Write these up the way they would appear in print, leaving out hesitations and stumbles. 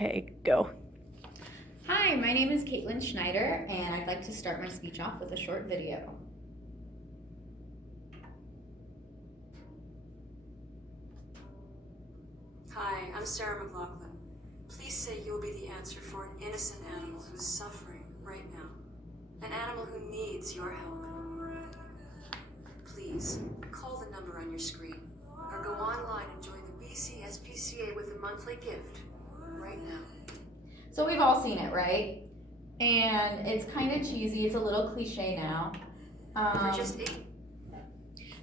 Okay, go. Hi, my name is Caitlin Schneider, and I'd like to start my speech off with a short video. Hi, I'm Sarah McLaughlin. Please say you'll be the answer for an innocent animal who's suffering right now. An animal who needs your help. Please, call the number on your screen, or go online and join the BCSPCA with a monthly gift right now. So we've all seen it, right? And it's kind of cheesy, it's a little cliche now. For just $8.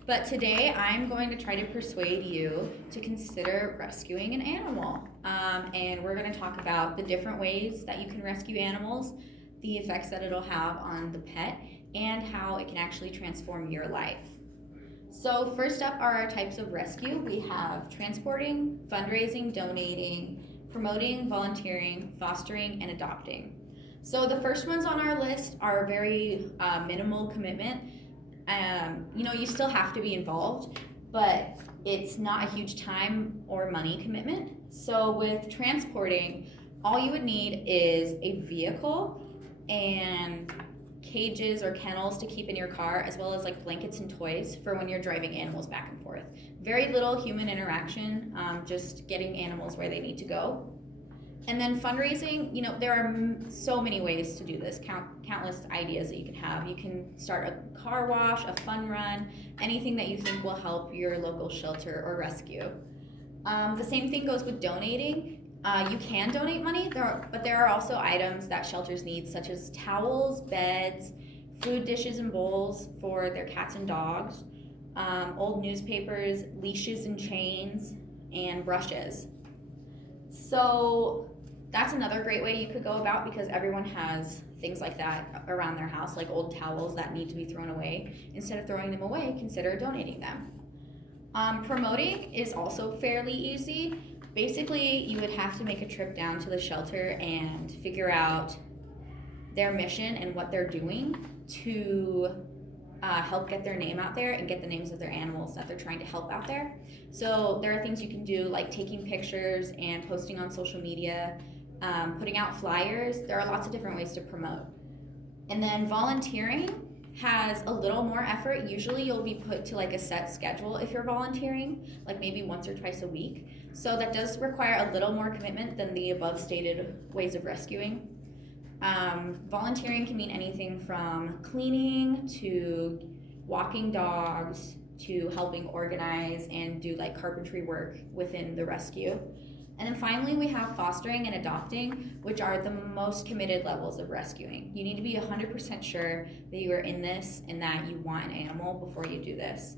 But today I'm going to try to persuade you to consider rescuing an animal. And we're going to talk about the different ways that you can rescue animals, the effects that it'll have on the pet, and how it can actually transform your life. So first up are our types of rescue. We have transporting, fundraising, donating, promoting, volunteering, fostering, and adopting. So the first ones on our list are very minimal commitment. You still have to be involved, but it's not a huge time or money commitment. So with transporting, all you would need is a vehicle and cages or kennels to keep in your car, as well as like blankets and toys for when you're driving animals back and forth. Very little human interaction, just getting animals where they need to go. And then fundraising, there are so many ways to do this, countless ideas that you can have. You can start a car wash, a fun run, anything that you think will help your local shelter or rescue. The same thing goes with donating. You can donate money, but there are also items that shelters need, such as towels, beds, food dishes and bowls for their cats and dogs, old newspapers, leashes and chains, and brushes. So that's another great way you could go about, because everyone has things like that around their house, like old towels that need to be thrown away. Instead of throwing them away, consider donating them. Promoting is also fairly easy. Basically, you would have to make a trip down to the shelter and figure out their mission and what they're doing to help get their name out there and get the names of their animals that they're trying to help out there. So there are things you can do, like taking pictures and posting on social media, putting out flyers. There are lots of different ways to promote. And then volunteering has a little more effort. Usually you'll be put to like a set schedule if you're volunteering, like maybe once or twice a week. So that does require a little more commitment than the above stated ways of rescuing. Volunteering can mean anything from cleaning to walking dogs to helping organize and do like carpentry work within the rescue. And then finally, we have fostering and adopting, which are the most committed levels of rescuing. You need to be 100% sure that you are in this and that you want an animal before you do this.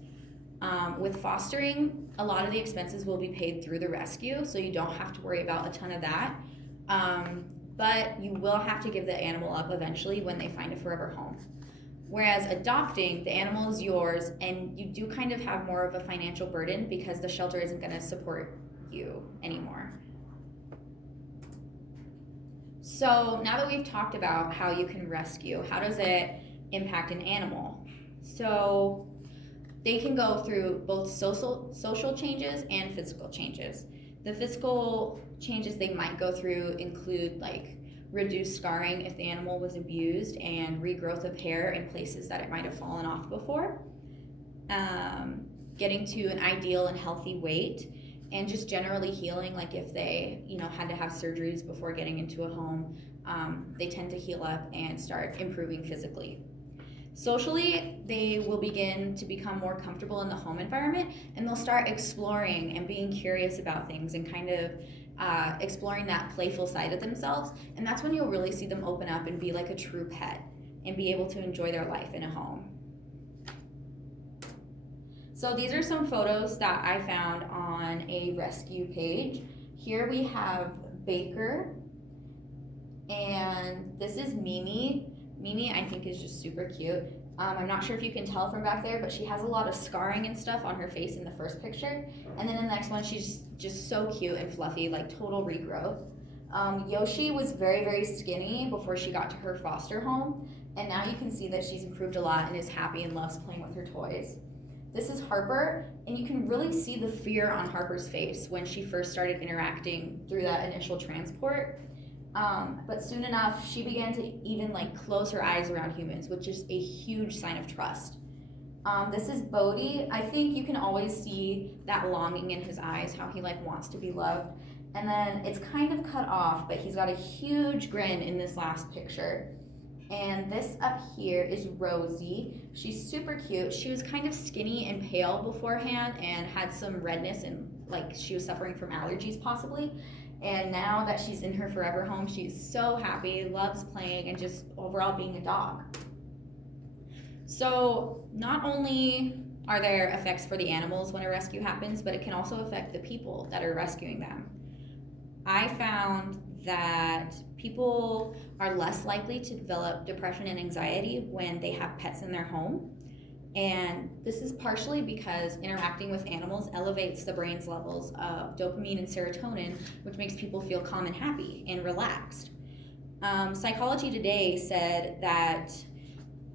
With fostering, a lot of the expenses will be paid through the rescue, so you don't have to worry about a ton of that. But you will have to give the animal up eventually when they find a forever home. Whereas adopting, the animal is yours, and you do kind of have more of a financial burden because the shelter isn't going to support you anymore. So now that we've talked about how you can rescue, how does it impact an animal? So they can go through both social changes and physical changes. The physical changes they might go through include like reduced scarring if the animal was abused, and regrowth of hair in places that it might have fallen off before, getting to an ideal and healthy weight, and just generally healing. Like if they had to have surgeries before getting into a home, they tend to heal up and start improving physically. Socially, they will begin to become more comfortable in the home environment, and they'll start exploring and being curious about things and kind of exploring that playful side of themselves. And that's when you'll really see them open up and be like a true pet and be able to enjoy their life in a home. So these are some photos that I found on a rescue page. Here we have Baker, and this is Mimi. Mimi, I think, is just super cute. I'm not sure if you can tell from back there, but she has a lot of scarring and stuff on her face in the first picture. And then in the next one, she's just so cute and fluffy, like total regrowth. Yoshi was very, very skinny before she got to her foster home. And now you can see that she's improved a lot and is happy and loves playing with her toys. This is Harper, and you can really see the fear on Harper's face when she first started interacting through that initial transport. But soon enough, she began to even like close her eyes around humans, which is a huge sign of trust. This is Bodhi. I think you can always see that longing in his eyes, how he like wants to be loved. And then it's kind of cut off, but he's got a huge grin in this last picture. And this up here is Rosie. She's super cute. She was kind of skinny and pale beforehand and had some redness and like she was suffering from allergies possibly. And now that she's in her forever home, she's so happy, loves playing, and just overall being a dog. So not only are there effects for the animals when a rescue happens, but it can also affect the people that are rescuing them. I found that people are less likely to develop depression and anxiety when they have pets in their home. And this is partially because interacting with animals elevates the brain's levels of dopamine and serotonin, which makes people feel calm and happy and relaxed. Psychology Today said that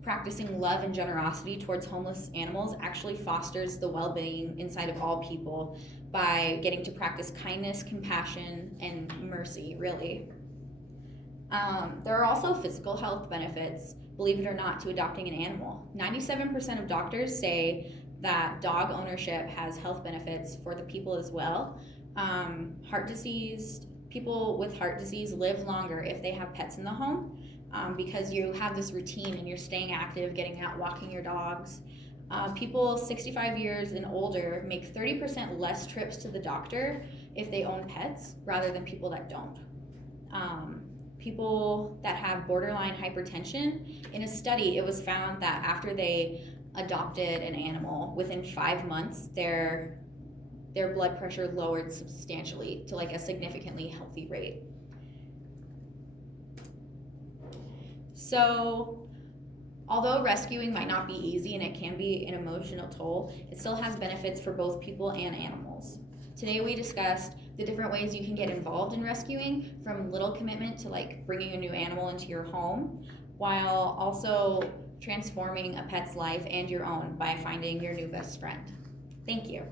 practicing love and generosity towards homeless animals actually fosters the well-being inside of all people by getting to practice kindness, compassion, and mercy, really. There are also physical health benefits, believe it or not, to adopting an animal. 97% of doctors say that dog ownership has health benefits for the people as well. Heart disease, people with heart disease live longer if they have pets in the home. Because you have this routine and you're staying active, getting out, walking your dogs. People 65 years and older make 30% less trips to the doctor if they own pets rather than people that don't. People that have borderline hypertension, in a study it was found that after they adopted an animal, within 5 months their blood pressure lowered substantially to like a significantly healthy rate. So, although rescuing might not be easy and it can be an emotional toll, it still has benefits for both people and animals. Today we discussed the different ways you can get involved in rescuing, from little commitment to like bringing a new animal into your home, while also transforming a pet's life and your own by finding your new best friend. Thank you.